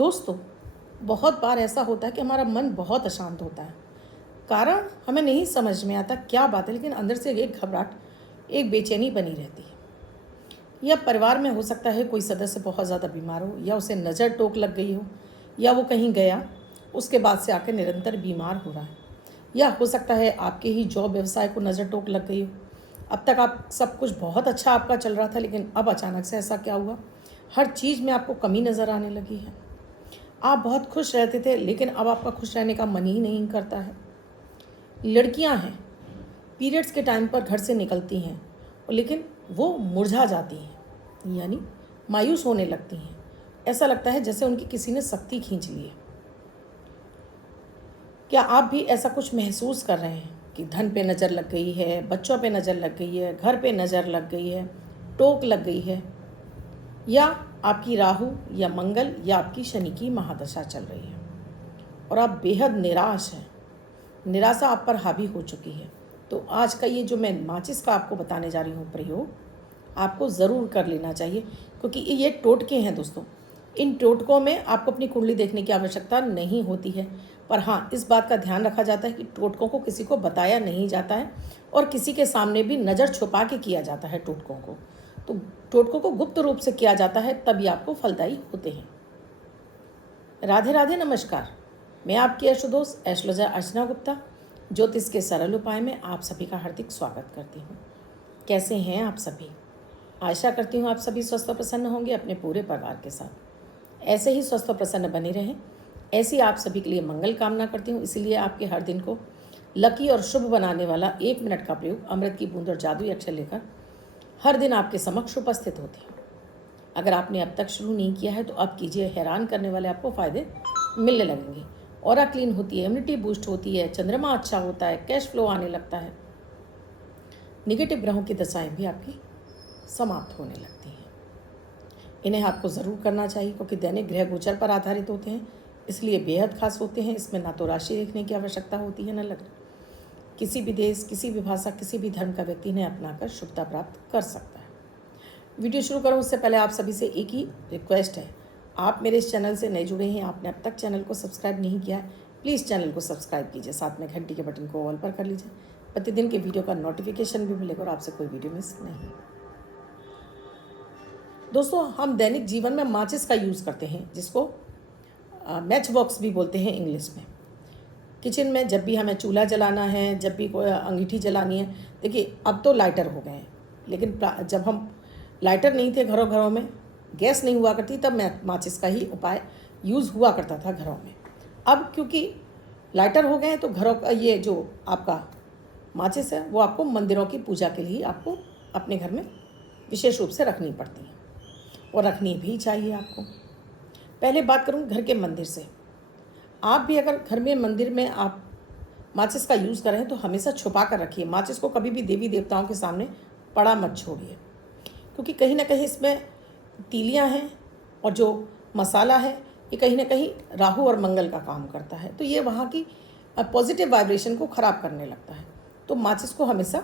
दोस्तों, बहुत बार ऐसा होता है कि हमारा मन बहुत अशांत होता है। कारण हमें नहीं समझ में आता क्या बात है, लेकिन अंदर से एक घबराहट, एक बेचैनी बनी रहती है। या परिवार में हो सकता है कोई सदस्य बहुत ज़्यादा बीमार हो, या उसे नज़र टोक लग गई हो, या वो कहीं गया उसके बाद से आकर निरंतर बीमार हो रहा है। या हो सकता है आपके ही जॉब व्यवसाय को नज़र टोक लग गई हो। अब तक आप सब कुछ बहुत अच्छा आपका चल रहा था, लेकिन अब अचानक से ऐसा क्या हुआ, हर चीज़ में आपको कमी नज़र आने लगी है। आप बहुत खुश रहते थे, लेकिन अब आपका खुश रहने का मन ही नहीं करता है। लड़कियां हैं, पीरियड्स के टाइम पर घर से निकलती हैं, लेकिन वो मुरझा जाती हैं, यानी मायूस होने लगती हैं। ऐसा लगता है जैसे उनकी किसी ने शक्ति खींच ली है। क्या आप भी ऐसा कुछ महसूस कर रहे हैं कि धन पे नज़र लग गई है, बच्चों पे नज़र लग गई है, घर पे नज़र लग गई है, टोक लग गई है, या आपकी राहु या मंगल या आपकी शनि की महादशा चल रही है और आप बेहद निराश हैं, निराशा आप पर हावी हो चुकी है? तो आज का ये जो मैं माचिस का आपको बताने जा रही हूँ प्रयोग, आपको ज़रूर कर लेना चाहिए, क्योंकि ये टोटके हैं दोस्तों। इन टोटकों में आपको अपनी कुंडली देखने की आवश्यकता नहीं होती है, पर हाँ, इस बात का ध्यान रखा जाता है कि टोटकों को किसी को बताया नहीं जाता है और किसी के सामने भी नज़र छुपा के किया जाता है टोटकों को। तो टोटकों को गुप्त रूप से किया जाता है, तभी आपको फलदायी होते हैं। राधे राधे, नमस्कार। मैं आपकी एस्ट्रोदोस्त एस्ट्रोलॉजर अर्चना गुप्ता ज्योतिष के सरल उपाय में आप सभी का हार्दिक स्वागत करती हूँ। कैसे हैं आप सभी? आशा करती हूँ आप सभी स्वस्थ और प्रसन्न होंगे अपने पूरे परिवार के साथ। ऐसे ही स्वस्थ और प्रसन्न बने रहें, ऐसी आप सभी के लिए मंगल कामना करती हूँ। इसीलिए आपके हर दिन को लकी और शुभ बनाने वाला 1 मिनट का प्रयोग अमृत की बूंद और जादुई अक्षर लेकर हर दिन आपके समक्ष उपस्थित होती हूँ। अगर आपने अब तक शुरू नहीं किया है तो अब कीजिए, हैरान करने वाले आपको फ़ायदे मिलने लगेंगे। ऑरा क्लीन होती है, इम्यूनिटी बूस्ट होती है, चंद्रमा अच्छा होता है, कैश फ्लो आने लगता है, निगेटिव ग्रहों की दशाएं भी आपकी समाप्त होने लगती हैं। इन्हें आपको ज़रूर करना चाहिए, क्योंकि दैनिक ग्रह गोचर पर आधारित होते हैं, इसलिए बेहद खास होते हैं। इसमें ना तो राशि देखने की आवश्यकता होती है, न लग्न। किसी भी देश, किसी भी भाषा, किसी भी धर्म का व्यक्ति इन्हें अपनाकर शुभता प्राप्त कर सकता है। वीडियो शुरू करूं उससे पहले आप सभी से एक ही रिक्वेस्ट है। आप मेरे इस चैनल से नए जुड़े हैं, आपने अब तक चैनल को सब्सक्राइब नहीं किया है, प्लीज़ चैनल को सब्सक्राइब कीजिए, साथ में घंटी के बटन को ऑल पर कर लीजिए। प्रतिदिन के वीडियो का नोटिफिकेशन भी मिलेगा और आपसे कोई वीडियो मिस नहीं। दोस्तों, हम दैनिक जीवन में माचिस का यूज़ करते हैं, जिसको मैच बॉक्स भी बोलते हैं इंग्लिश में। किचन में जब भी हमें चूल्हा जलाना है, जब भी कोई अंगीठी जलानी है, देखिए अब तो लाइटर हो गए हैं, लेकिन जब हम लाइटर नहीं थे, घरों घरों में गैस नहीं हुआ करती, तब माचिस का ही उपाय यूज़ हुआ करता था घरों में। अब क्योंकि लाइटर हो गए हैं, तो घरों का ये जो आपका माचिस है वो आपको मंदिरों की पूजा के लिए आपको अपने घर में विशेष रूप से रखनी पड़ती है, और रखनी भी चाहिए आपको। पहले बात करूँ घर के मंदिर से। आप भी अगर घर में मंदिर में आप माचिस का यूज़ करें तो हमेशा छुपा कर रखिए। माचिस को कभी भी देवी देवताओं के सामने पड़ा मत छोड़िए, क्योंकि कहीं ना कहीं इसमें तीलियां हैं, और जो मसाला है ये कहीं ना कहीं राहु और मंगल का काम करता है, तो ये वहाँ की पॉजिटिव वाइब्रेशन को ख़राब करने लगता है। तो माचिस को हमेशा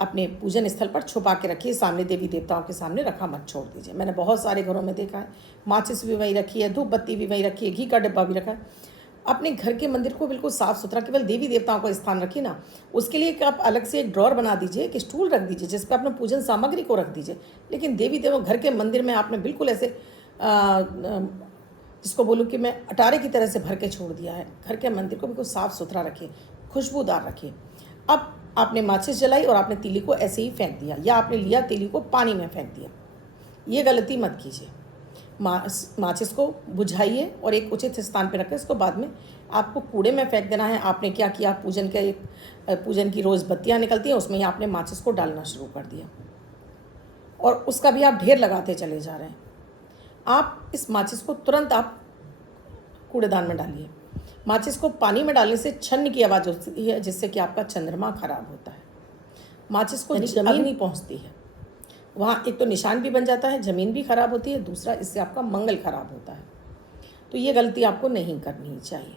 अपने पूजन स्थल पर छुपा के रखिए, सामने देवी देवताओं के सामने रखा मत छोड़ दीजिए। मैंने बहुत सारे घरों में देखा है, माचिस भी वहीं रखी है, धूप बत्ती भी वहीं रखी है, घी का डिब्बा भी रखा है। अपने घर के मंदिर को बिल्कुल साफ़ सुथरा, केवल देवी देवताओं का स्थान रखिए ना। उसके लिए आप अलग से एक ड्रॉर बना दीजिए, एक स्टूल रख दीजिए जिस पर अपने पूजन सामग्री को रख दीजिए। लेकिन देवी देवों घर के मंदिर में आपने बिल्कुल ऐसे जिसको बोलूँ कि मैं अटारे की तरह से भर के छोड़ दिया है। घर के मंदिर को बिल्कुल साफ़ सुथरा रखिए, खुशबूदार रखिए। अब आपने माचिस जलाई और आपने तीली को ऐसे ही फेंक दिया, या आपने लिया तीली को पानी में फेंक दिया, ये गलती मत कीजिए। माचिस को बुझाइए और एक उचित स्थान पर रखें। इसको बाद में आपको कूड़े में फेंक देना है। आपने क्या किया, पूजन की रोज़ बत्तियाँ निकलती हैं, उसमें ही आपने माचिस को डालना शुरू कर दिया, और उसका भी आप ढेर लगाते चले जा रहे हैं। आप इस माचिस को तुरंत आप कूड़ेदान में डालिए। माचिस को पानी में डालने से छन्न की आवाज़ होती है, जिससे कि आपका चंद्रमा खराब होता है। माचिस को जमीन नहीं पहुँचती है, वहाँ एक तो निशान भी बन जाता है, ज़मीन भी खराब होती है, दूसरा इससे आपका मंगल खराब होता है। तो ये गलती आपको नहीं करनी चाहिए।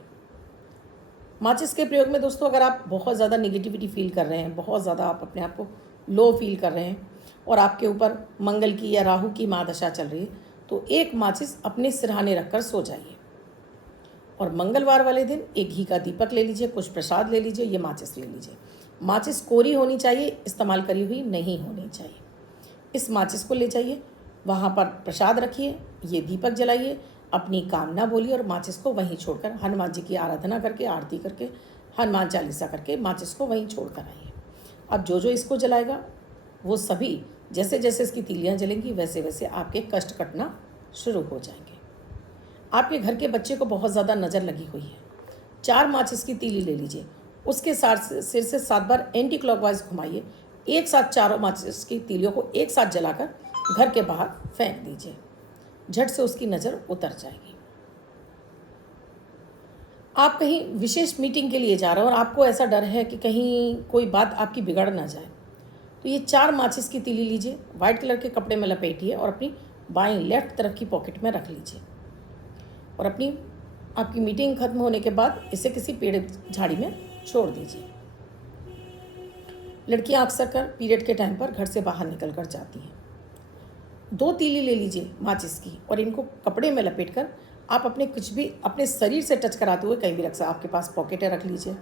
माचिस के प्रयोग में दोस्तों, अगर आप बहुत ज़्यादा निगेटिविटी फील कर रहे हैं, बहुत ज़्यादा आप अपने आप को लो फील कर रहे हैं, और आपके ऊपर मंगल की या राहु की महादशा चल रही है, तो एक माचिस अपने सिरहाने रखकर सो जाइए। और मंगलवार वाले दिन एक घी का दीपक ले लीजिए, कुछ प्रसाद ले लीजिए, ये माचिस ले लीजिए। माचिस कोरी होनी चाहिए, इस्तेमाल करी हुई नहीं होनी चाहिए। इस माचिस को ले जाइए, वहाँ पर प्रसाद रखिए, ये दीपक जलाइए, अपनी कामना बोलिए और माचिस को वहीं छोड़कर हनुमान जी की आराधना करके, आरती करके, हनुमान चालीसा करके माचिस को वहीं छोड़ कर आइए। अब जो जो इसको जलाएगा वो सभी जैसे जैसे इसकी तीलियाँ जलेंगी वैसे वैसे आपके कष्ट कटना शुरू हो जाएंगे। आपके घर के बच्चे को बहुत ज़्यादा नज़र लगी हुई है, 4 माचिस की तीली ले लीजिए, उसके साथ सिर से 7 बार एंटी क्लॉकवाइज घुमाइए, एक साथ चारों माचिस की तीलियों को एक साथ जलाकर घर के बाहर फेंक दीजिए। झट से उसकी नज़र उतर जाएगी। आप कहीं विशेष मीटिंग के लिए जा रहे हो और आपको ऐसा डर है कि कहीं कोई बात आपकी बिगड़ ना जाए, तो ये 4 माचिस की तीली लीजिए, वाइट कलर के कपड़े में लपेटिए और अपनी बाईं लेफ्ट तरफ की पॉकेट में रख लीजिए। और आपकी मीटिंग खत्म होने के बाद इसे किसी पेड़ झाड़ी में छोड़ दीजिए। लड़कियां अक्सर कर पीरियड के टाइम पर घर से बाहर निकल कर जाती हैं। 2 तीली ले लीजिए माचिस की और इनको कपड़े में लपेटकर आप अपने कुछ भी अपने शरीर से टच कराते हुए कहीं भी रख सकते। आपके पास पॉकेटें रख लीजिए,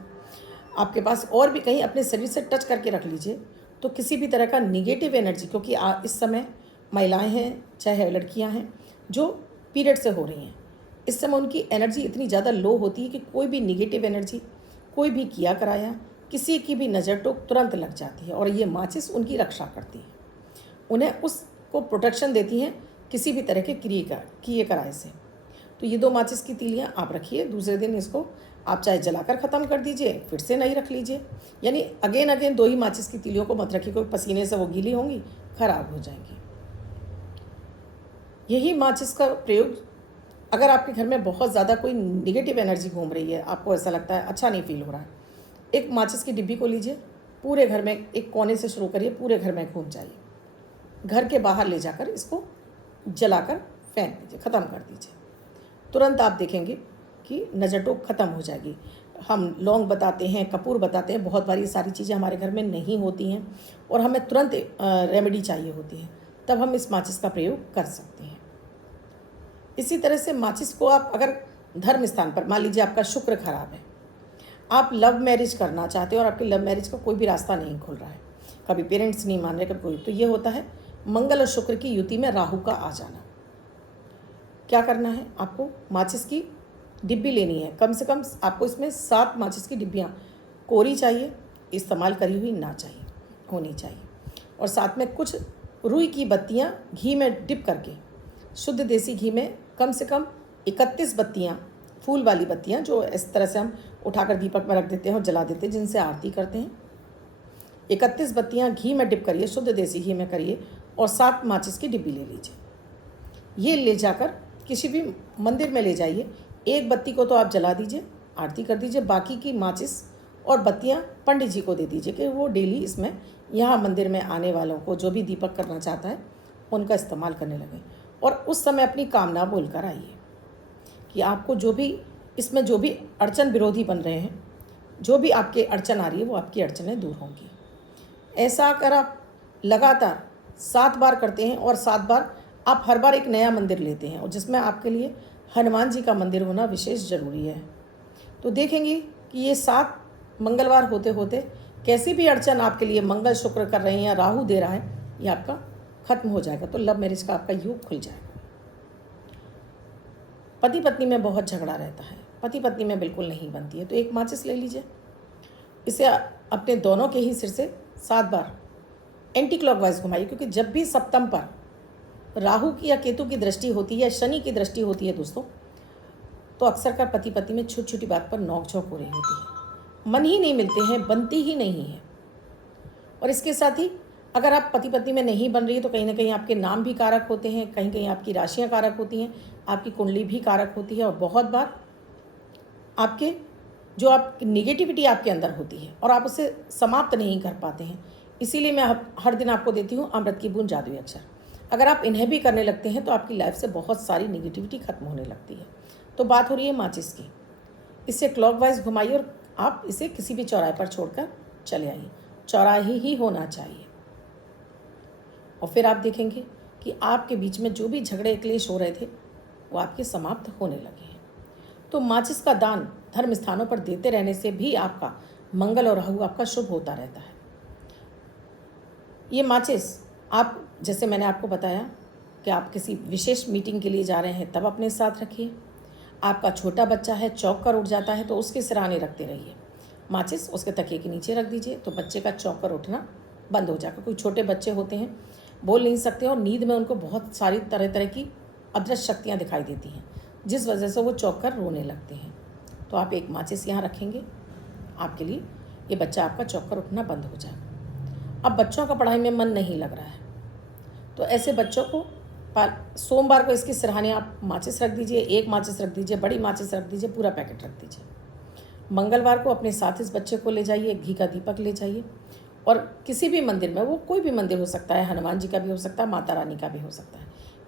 आपके पास और भी कहीं अपने शरीर से टच करके रख लीजिए। तो किसी भी तरह का निगेटिव एनर्जी, क्योंकि इस समय महिलाएं हैं चाहे लड़कियां हैं जो पीरियड से हो रही हैं, इस समय उनकी एनर्जी इतनी ज़्यादा लो होती है कि कोई भी निगेटिव एनर्जी, कोई भी किया कराया, किसी की भी नज़र टोक तुरंत लग जाती है। और ये माचिस उनकी रक्षा करती है, उन्हें उसको प्रोटेक्शन देती हैं किसी भी तरह के किए कराए से। तो ये 2 माचिस की तीलियाँ आप रखिए, दूसरे दिन इसको आप चाहे जलाकर ख़त्म कर दीजिए, फिर से नहीं रख लीजिए। यानी अगेन 2 ही माचिस की तीलियों को मत रखिए, कोई पसीने से वो गीली होंगी, खराब हो जाएंगी। यही माचिस का प्रयोग अगर आपके घर में बहुत ज़्यादा कोई निगेटिव एनर्जी घूम रही है, आपको ऐसा लगता है अच्छा नहीं फील हो रहा है, एक माचिस की डिब्बी को लीजिए, पूरे घर में एक कोने से शुरू करिए, पूरे घर में घूम जाइए, घर के बाहर ले जाकर इसको जलाकर फेंक दीजिए, ख़त्म कर दीजिए। तुरंत आप देखेंगे कि नज़र टोक ख़त्म हो जाएगी। हम लौंग बताते हैं, कपूर बताते हैं, बहुत बार ये सारी चीज़ें हमारे घर में नहीं होती हैं और हमें तुरंत रेमेडी चाहिए होती है, तब हम इस माचिस का प्रयोग कर सकते हैं। इसी तरह से माचिस को आप अगर धर्म स्थान पर, मान लीजिए आपका शुक्र खराब है, आप लव मैरिज करना चाहते हो और आपके लव मैरिज का कोई भी रास्ता नहीं खुल रहा है, कभी पेरेंट्स नहीं मान रहे, कभी कोई, तो ये होता है मंगल और शुक्र की युति में राहु का आ जाना। क्या करना है, आपको माचिस की डिब्बी लेनी है, कम से कम आपको इसमें 7 माचिस की डिब्बियाँ कोरी चाहिए, इस्तेमाल करी हुई ना चाहिए होनी चाहिए। और साथ में कुछ रुई की बत्तियाँ घी में डिप करके, शुद्ध देसी घी में कम से कम 31 बत्तियाँ, फूल वाली बत्तियाँ जो इस तरह से हम उठाकर दीपक में रख देते हैं और जला देते हैं, जिनसे आरती करते हैं, 31 बत्तियाँ घी में डिप करिए, शुद्ध देसी घी में करिए और 7 माचिस की डिब्बी ले लीजिए। ये ले जाकर किसी भी मंदिर में ले जाइए, एक बत्ती को तो आप जला दीजिए, आरती कर दीजिए, बाकी की माचिस और बत्तियाँ पंडित जी को दे दीजिए कि वो डेली इसमें यहाँ मंदिर में आने वालों को जो भी दीपक करना चाहता है उनका इस्तेमाल करने लगे। और उस समय अपनी कामना बोलकर आइए कि आपको जो भी इसमें जो भी अड़चन विरोधी बन रहे हैं, जो भी आपके अड़चन आ रही है, वो आपकी अड़चनें दूर होंगी। ऐसा अगर आप लगातार 7 बार करते हैं और 7 बार आप हर बार एक नया मंदिर लेते हैं और जिसमें आपके लिए हनुमान जी का मंदिर होना विशेष ज़रूरी है, तो देखेंगे कि ये 7 मंगलवार होते होते कैसी भी अड़चन आपके लिए मंगल शुक्र कर रहे हैं या राहु दे रहा है, ये आपका खत्म हो जाएगा। तो लव मैरिज का आपका योग खुल जाएगा। पति पत्नी में बहुत झगड़ा रहता है, पति पत्नी में बिल्कुल नहीं बनती है, तो एक माचिस ले लीजिए, इसे अपने दोनों के ही सिर से 7 बार एंटी क्लॉकवाइज घुमाइए, क्योंकि जब भी सप्तम पर राहु की या केतु की दृष्टि होती है या शनि की दृष्टि होती है दोस्तों, तो अक्सर कर पति पत्नी में छोटी छोटी बात पर नोकझोंक हो रही होती है, मन ही नहीं मिलते हैं, बनती ही नहीं है। और इसके साथ ही अगर आप पति पत्नी में नहीं बन रही है तो कहीं ना कहीं आपके नाम भी कारक होते हैं, कहीं कहीं आपकी राशियाँ कारक होती हैं, आपकी कुंडली भी कारक होती है और बहुत बार आपके जो आप निगेटिविटी आपके अंदर होती है और आप उसे समाप्त नहीं कर पाते हैं। इसीलिए मैं हर दिन आपको देती हूँ अमृत की बूंद जादुई अक्षर। अगर आप इन्हें भी करने लगते हैं तो आपकी लाइफ से बहुत सारी निगेटिविटी खत्म होने लगती है। तो बात हो रही है माचिस की, इसे क्लॉकवाइज घुमाइए और आप इसे किसी भी चौराहे पर छोड़कर चले आइए, चौराहे ही होना चाहिए। और फिर आप देखेंगे कि आपके बीच में जो भी झगड़े क्लेश हो रहे थे वो आपके समाप्त होने लगे हैं। तो माचिस का दान धर्म स्थानों पर देते रहने से भी आपका मंगल और राहु आपका शुभ होता रहता है। ये माचिस आप, जैसे मैंने आपको बताया कि आप किसी विशेष मीटिंग के लिए जा रहे हैं तब अपने साथ रखिए। आपका छोटा बच्चा है, चौक कर उठ जाता है तो उसके सिरहाने रखते रहिए। माचिस उसके तकिए के नीचे रख दीजिए तो बच्चे का चौक कर उठना बंद हो जाएगा। कोई छोटे बच्चे होते हैं, बोल नहीं सकते और नींद में उनको बहुत सारी तरह तरह की अदृश्य शक्तियाँ दिखाई देती हैं, जिस वजह से वो चौक कर रोने लगते हैं। तो आप एक माचिस यहाँ रखेंगे, आपके लिए ये बच्चा आपका चौक कर उठना बंद हो जाएगा। अब बच्चों का पढ़ाई में मन नहीं लग रहा है तो ऐसे बच्चों को सोमवार को इसकी सिरहाने आप माचिस रख दीजिए, एक माचिस रख दीजिए, बड़ी माचिस रख दीजिए, पूरा पैकेट रख दीजिए। मंगलवार को अपने साथ इस बच्चे को ले जाइए, घी का दीपक ले जाइए और किसी भी मंदिर में, वो कोई भी मंदिर हो सकता है, हनुमान जी का भी हो सकता है, माता रानी का भी हो सकता है,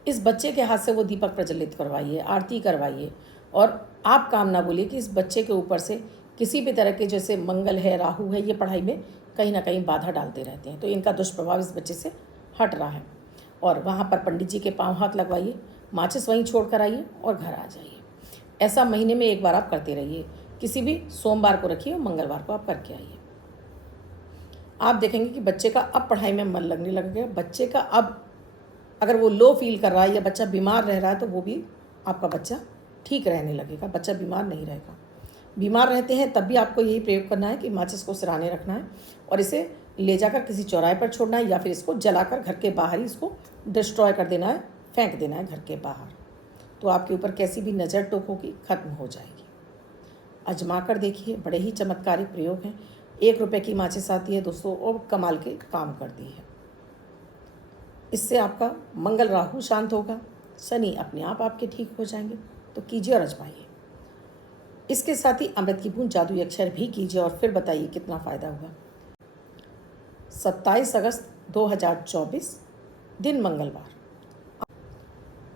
इस बच्चे के हाथ से वो दीपक प्रज्वलित करवाइए, आरती करवाइए। और आप काम ना बोलिए कि इस बच्चे के ऊपर से किसी भी तरह के, जैसे मंगल है, राहु है, ये पढ़ाई में कहीं ना कहीं बाधा डालते रहते हैं, तो इनका दुष्प्रभाव इस बच्चे से हट रहा है। और वहाँ पर पंडित जी के पाँव हाथ लगवाइए, माचिस वहीं छोड़ कर आइए और घर आ जाइए। ऐसा महीने में एक बार आप करते रहिए। किसी भी सोमवार को रखिए और मंगलवार को आप करके आइए। आप देखेंगे कि बच्चे का अब पढ़ाई में मन लगने लगेगा। बच्चे का अब अगर वो लो फील कर रहा है या बच्चा बीमार रह रहा है तो वो भी आपका बच्चा ठीक रहने लगेगा, बच्चा बीमार नहीं रहेगा। बीमार रहते हैं तब भी आपको यही प्रयोग करना है कि माचिस को सिरहाने रखना है और इसे ले जाकर किसी चौराहे पर छोड़ना है या फिर इसको जलाकर घर के बाहर ही इसको डिस्ट्रॉय कर देना है, फेंक देना है घर के बाहर। तो आपके ऊपर कैसी भी नज़र टोक होगी खत्म हो जाएगी। आजमा कर देखिए, बड़े ही चमत्कारिक प्रयोग हैं। 1 रुपये की माचिस आती है दोस्तों और कमाल के काम करती है। इससे आपका मंगल राहु शांत होगा, शनि अपने आप आपके ठीक हो जाएंगे। तो कीजिए और आजमाइए। इसके साथ ही अमृत की बूंद जादुई अक्षर भी कीजिए और फिर बताइए कितना फ़ायदा हुआ। 27 अगस्त 2024 दिन मंगलवार।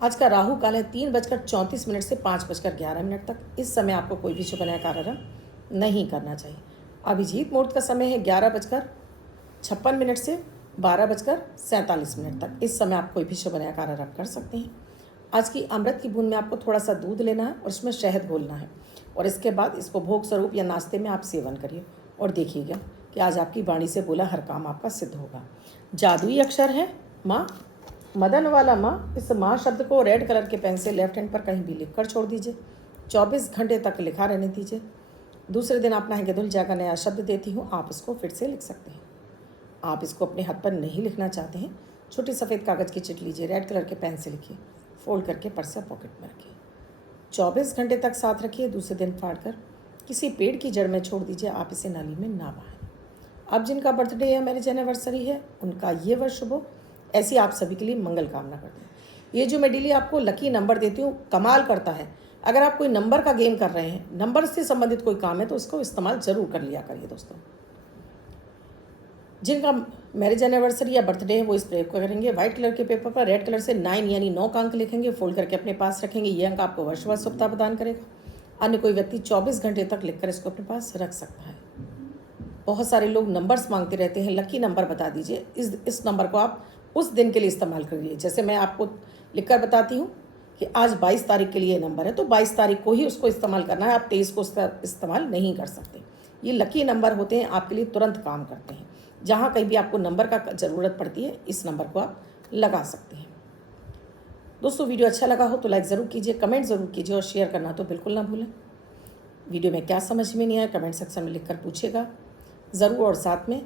आज का राहु काल है 3:34 से 5:11 तक। इस समय आपको कोई भी शुभ नया कार्यारंभ नहीं करना चाहिए। अभिजीत मुहूर्त का समय है 11:56 से 12:47 तक। इस समय आप कोई भी शुभ नया कार्यारंभ कर सकते हैं। आज की अमृत की बूंद में आपको थोड़ा सा दूध लेना है और इसमें शहद घोलना है और इसके बाद इसको भोग स्वरूप या नाश्ते में आप सेवन करिए और देखिएगा कि आज आपकी वाणी से बोला हर काम आपका सिद्ध होगा। जादुई अक्षर है माँ, मदन वाला माँ। इस माँ शब्द को रेड कलर के पेन से लेफ्ट हैंड पर कहीं भी लिख कर छोड़ दीजिए। 24 घंटे तक लिखा रहने दीजिए। दूसरे दिन अपना है धुल जाकर नया शब्द देती हूँ, आप इसको फिर से लिख सकते हैं। आप इसको अपने हाथ पर नहीं लिखना चाहते हैं, छोटी सफ़ेद कागज़ की चिट लीजिए, रेड कलर के पेन से लिखिए, फोल्ड करके पर्स या पॉकेट में रखिए। 24 घंटे तक साथ रखिए। दूसरे दिन फाड़ कर किसी पेड़ की जड़ में छोड़ दीजिए। आप इसे नाली में ना बहाएं। अब जिनका बर्थडे या मैरिज एनिवर्सरी है उनका ये वर्ष शुभ हो, ऐसी आप सभी के लिए मंगल कामना करते हैं। ये जो मैं डेली आपको लकी नंबर देती हूँ कमाल करता है। अगर आप कोई नंबर का गेम कर रहे हैं, नंबर से संबंधित कोई काम है तो इसको इस्तेमाल ज़रूर कर लिया करिए दोस्तों। जिनका मैरिज एनिवर्सरी या बर्थडे है वो इस प्रयोग को करेंगे। व्हाइट कलर के पेपर पर रेड कलर से 9 यानी 9 का अंक लिखेंगे, फोल्ड करके अपने पास रखेंगे। ये अंक आपको वर्ष वर्ष शुभता प्रदान करेगा। अन्य कोई व्यक्ति 24 घंटे तक लिखकर इसको अपने पास रख सकता है। बहुत सारे लोग नंबर्स मांगते रहते हैं, लकी नंबर बता दीजिए। इस नंबर को आप उस दिन के लिए इस्तेमाल करिए। जैसे मैं आपको लिखकर बताती हूँ कि आज 22 तारीख के लिए नंबर है तो 22 तारीख को ही उसको इस्तेमाल करना है। आप 23 को इस्तेमाल नहीं कर सकते। ये लकी नंबर होते हैं, आपके लिए तुरंत काम करते हैं। जहाँ कहीं भी आपको नंबर का ज़रूरत पड़ती है इस नंबर को आप लगा सकते हैं। दोस्तों वीडियो अच्छा लगा हो तो लाइक ज़रूर कीजिए, कमेंट ज़रूर कीजिए और शेयर करना तो बिल्कुल ना भूलें। वीडियो में क्या समझ में नहीं आया कमेंट सेक्शन में लिखकर पूछिएगा ज़रूर। और साथ में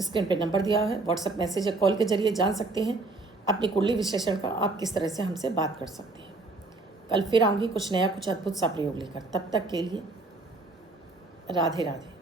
स्क्रीन पे नंबर दिया है, व्हाट्सएप मैसेज या कॉल के जरिए जान सकते हैं अपनी कुंडली विश्लेषण का आप किस तरह से हमसे बात कर सकते हैं। कल फिर आऊँगी कुछ नया, कुछ अद्भुत सा प्रयोग लेकर। तब तक के लिए राधे राधे।